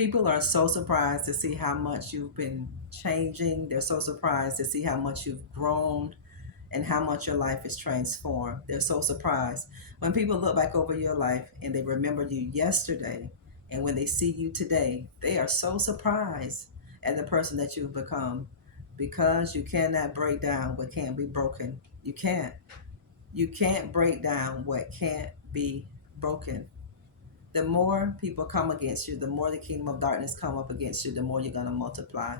People are so surprised to see how much you've been changing. They're so surprised to see how much you've grown and how much your life is transformed. They're so surprised. When people look back over your life and they remember you yesterday, and when they see you today, they are so surprised at the person that you've become, because you cannot break down what can't be broken. You can't. You can't break down what can't be broken. The more people come against you, the more the kingdom of darkness come up against you, the more you're going to multiply.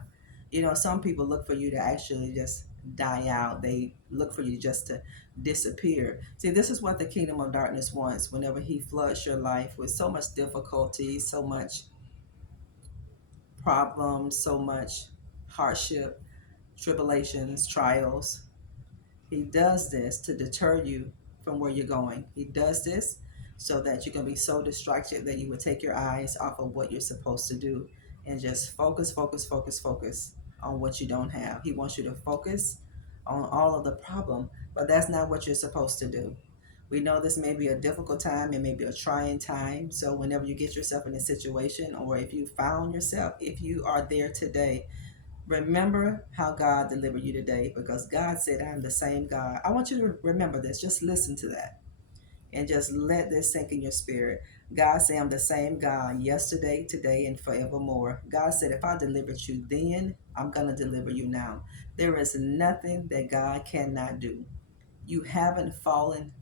You know, some people look for you to actually just die out. They look for you just to disappear. See, this is what the kingdom of darkness wants whenever he floods your life with so much difficulty, so much problems, so much hardship, tribulations, trials. He does this to deter you from where you're going. He does this so that you can be so distracted that you would take your eyes off of what you're supposed to do and just focus on what you don't have. He wants you to focus on all of the problem, but that's not what you're supposed to do. We know this may be a difficult time, it may be a trying time. So whenever you get yourself in a situation, or if you found yourself, if you are there today, remember how God delivered you today, because God said, I'm the same God. I want you to remember this. Just listen to that and just let this sink in your spirit. God said, I'm the same God yesterday, today, and forevermore. God said, if I delivered you then, I'm going to deliver you now. There is nothing that God cannot do. You haven't fallen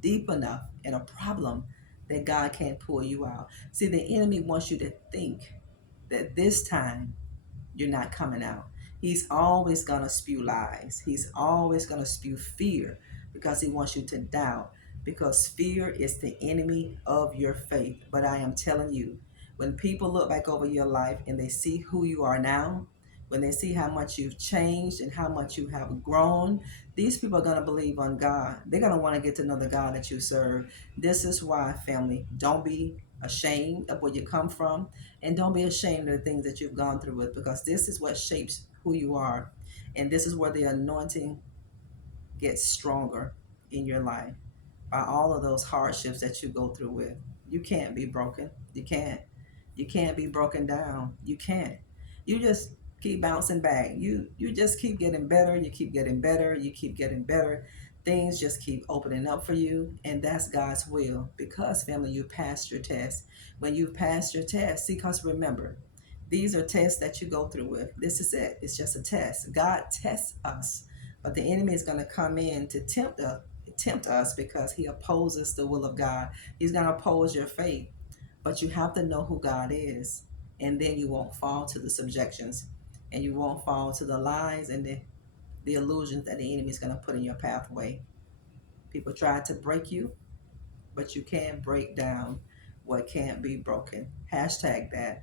deep enough in a problem that God can't pull you out. See, the enemy wants you to think that this time you're not coming out. He's always going to spew lies. He's always going to spew fear because he wants you to doubt. Because fear is the enemy of your faith. But I am telling you, when people look back over your life and they see who you are now, when they see how much you've changed and how much you have grown, these people are going to believe on God. They're going to want to get to know the God that you serve. This is why, family, don't be ashamed of where you come from, and don't be ashamed of the things that you've gone through with, because this is what shapes who you are. And this is where the anointing gets stronger in your life, by all of those hardships that you go through with. You can't be broken. You can't. You can't be broken down. You can't. You just keep bouncing back. You just keep getting better. You keep getting better. You keep getting better. Things just keep opening up for you, and that's God's will. Because, family, you passed your test. When you passed your test, see, because remember, these are tests that you go through with. This is it. It's just a test. God tests us, but the enemy is going to come in to tempt us because he opposes the will of God. He's going to oppose your faith, but you have to know who God is, and then you won't fall to the subjections, and you won't fall to the lies and the illusions that the enemy is going to put in your pathway. People try to break you, but you can't break down what can't be broken. Hashtag that.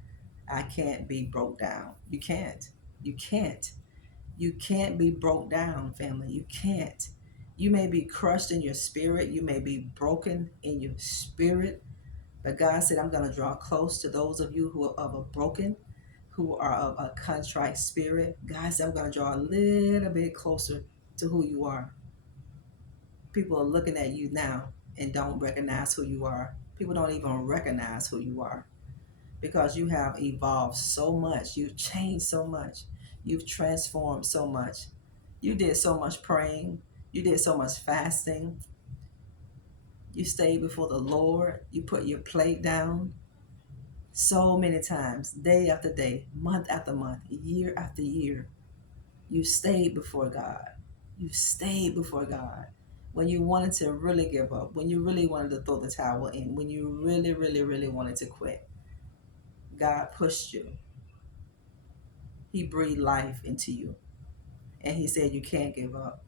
I can't be broke down. You can't. You can't. You can't be broke down, family. You can't. You may be crushed in your spirit. You may be broken in your spirit. But God said, I'm going to draw close to those of you who are of a broken, who are of a contrite spirit. God said, I'm going to draw a little bit closer to who you are. People are looking at you now and don't recognize who you are. People don't even recognize who you are, because you have evolved so much. You've changed so much. You've transformed so much. You did so much praying. You did so much fasting. You stayed before the Lord. You put your plate down so many times, day after day, month after month, year after year. You stayed before God. You stayed before God. When you wanted to really give up, when you really wanted to throw the towel in, when you really, really, really wanted to quit, God pushed you. He breathed life into you. And he said, you can't give up.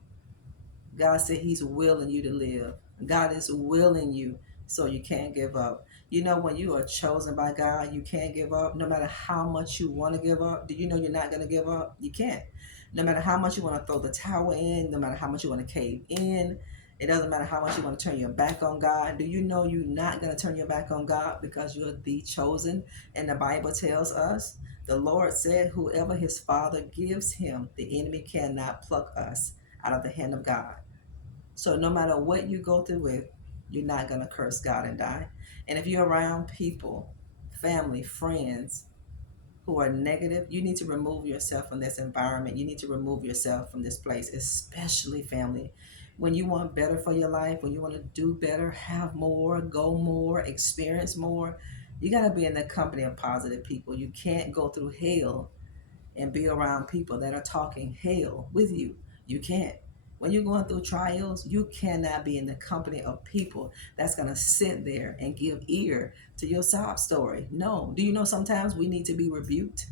God said he's willing you to live. God is willing you, so you can't give up. You know, when you are chosen by God, you can't give up. No matter how much you want to give up, do you know you're not going to give up? You can't. No matter how much you want to throw the towel in, no matter how much you want to cave in, it doesn't matter how much you want to turn your back on God. Do you know you're not going to turn your back on God, because you're the chosen? And the Bible tells us, the Lord said, whoever his Father gives him, the enemy cannot pluck us out of the hand of God. So no matter what you go through with, you're not going to curse God and die. And if you're around people, family, friends, who are negative, you need to remove yourself from this environment. You need to remove yourself from this place, especially family. When you want better for your life, when you want to do better, have more, go more, experience more, you got to be in the company of positive people. You can't go through hell and be around people that are talking hell with you. You can't. When you're going through trials, you cannot be in the company of people that's going to sit there and give ear to your sob story. No. Do you know sometimes we need to be rebuked?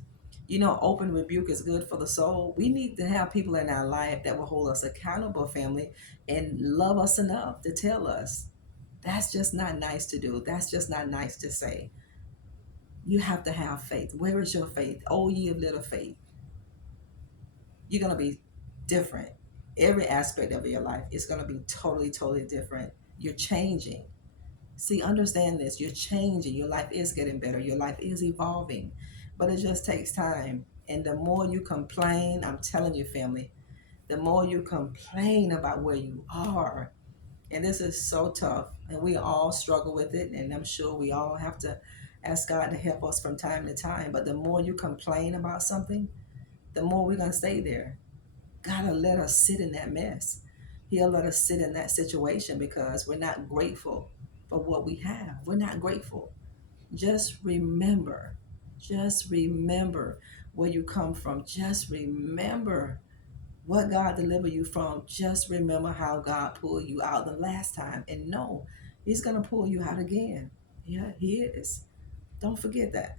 You know, open rebuke is good for the soul. We need to have people in our life that will hold us accountable, family, and love us enough to tell us that's just not nice to do. That's just not nice to say. You have to have faith. Where is your faith? Oh, ye of little faith. You're going to be different. Every aspect of your life is going to be totally, totally different. You're changing. See, understand this. You're changing. Your life is getting better. Your life is evolving. But it just takes time. And the more you complain, I'm telling you, family, the more you complain about where you are. And this is so tough. And we all struggle with it. And I'm sure we all have to ask God to help us from time to time. But the more you complain about something, the more we're going to stay there. God will let us sit in that mess. He'll let us sit in that situation because we're not grateful for what we have. We're not grateful. Just remember where you come from. Just remember what God delivered you from. Just remember how God pulled you out the last time. And no, He's going to pull you out again. Yeah, He is. Don't forget that.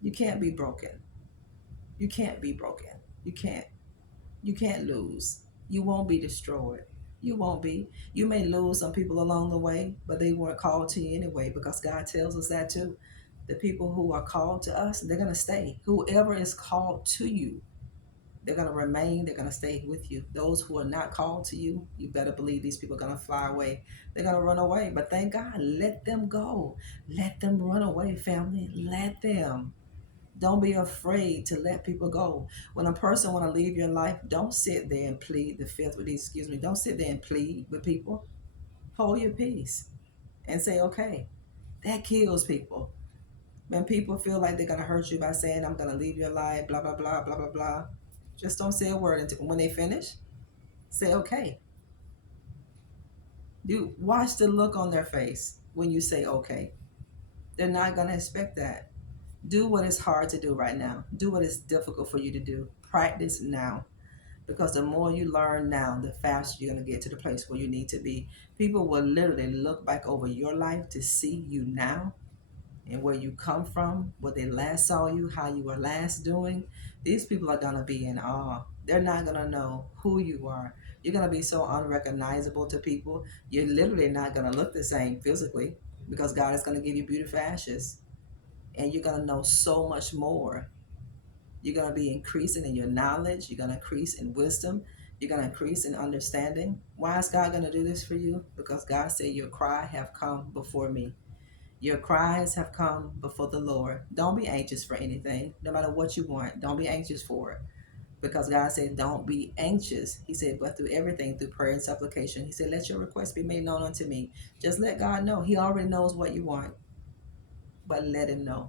You can't be broken. You can't be broken. You can't. You can't lose. You won't be destroyed. You won't be. You may lose some people along the way, but they weren't called to you anyway because God tells us that too. The people who are called to us, they're going to stay. Whoever is called to you, they're going to remain. They're going to stay with you. Those who are not called to you, you better believe these people are going to fly away. They're going to run away. But thank God, let them go. Let them run away, family. Let them. Don't be afraid to let people go. When a person want to leave your life, don't sit there and plead the fifth with these, excuse me, don't sit there and plead with people. Hold your peace and say, okay, that kills people. When people feel like they're going to hurt you by saying, I'm going to leave your life, blah, blah, blah, blah, blah, blah. Just don't say a word until when they finish. Say, okay. You watch the look on their face when you say, okay. They're not going to expect that. Do what is hard to do right now. Do what is difficult for you to do. Practice now. Because the more you learn now, the faster you're going to get to the place where you need to be. People will literally look back over your life to see you now and where you come from, where they last saw you, how you were last doing. These people are going to be in awe. They're not going to know who you are. You're going to be so unrecognizable to people. You're literally not going to look the same physically because God is going to give you beautiful ashes. And you're going to know so much more. You're going to be increasing in your knowledge. You're going to increase in wisdom. You're going to increase in understanding. Why is God going to do this for you? Because God said, your cry have come before me. Your cries have come before the Lord. Don't be anxious for anything. No matter what you want, don't be anxious for it. Because God said, don't be anxious. He said, but through everything, through prayer and supplication. He said, let your request be made known unto me. Just let God know. He already knows what you want. But let him know.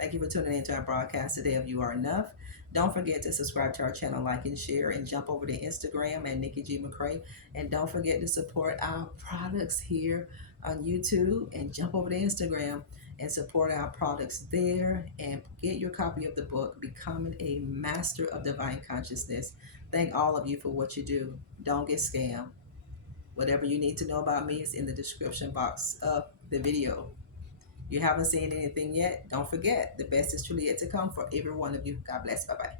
Thank you for tuning into our broadcast today of You Are Enough. Don't forget to subscribe to our channel, like and share, and jump over to Instagram at Nikki G. McCray. And don't forget to support our products here on YouTube and jump over to Instagram and support our products there and get your copy of the book, Becoming a Master of Divine Consciousness. Thank all of you for what you do. Don't get scammed. Whatever you need to know about me is in the description box of the video. You haven't seen anything yet, don't forget, the best is truly yet to come for every one of you. God bless. Bye-bye.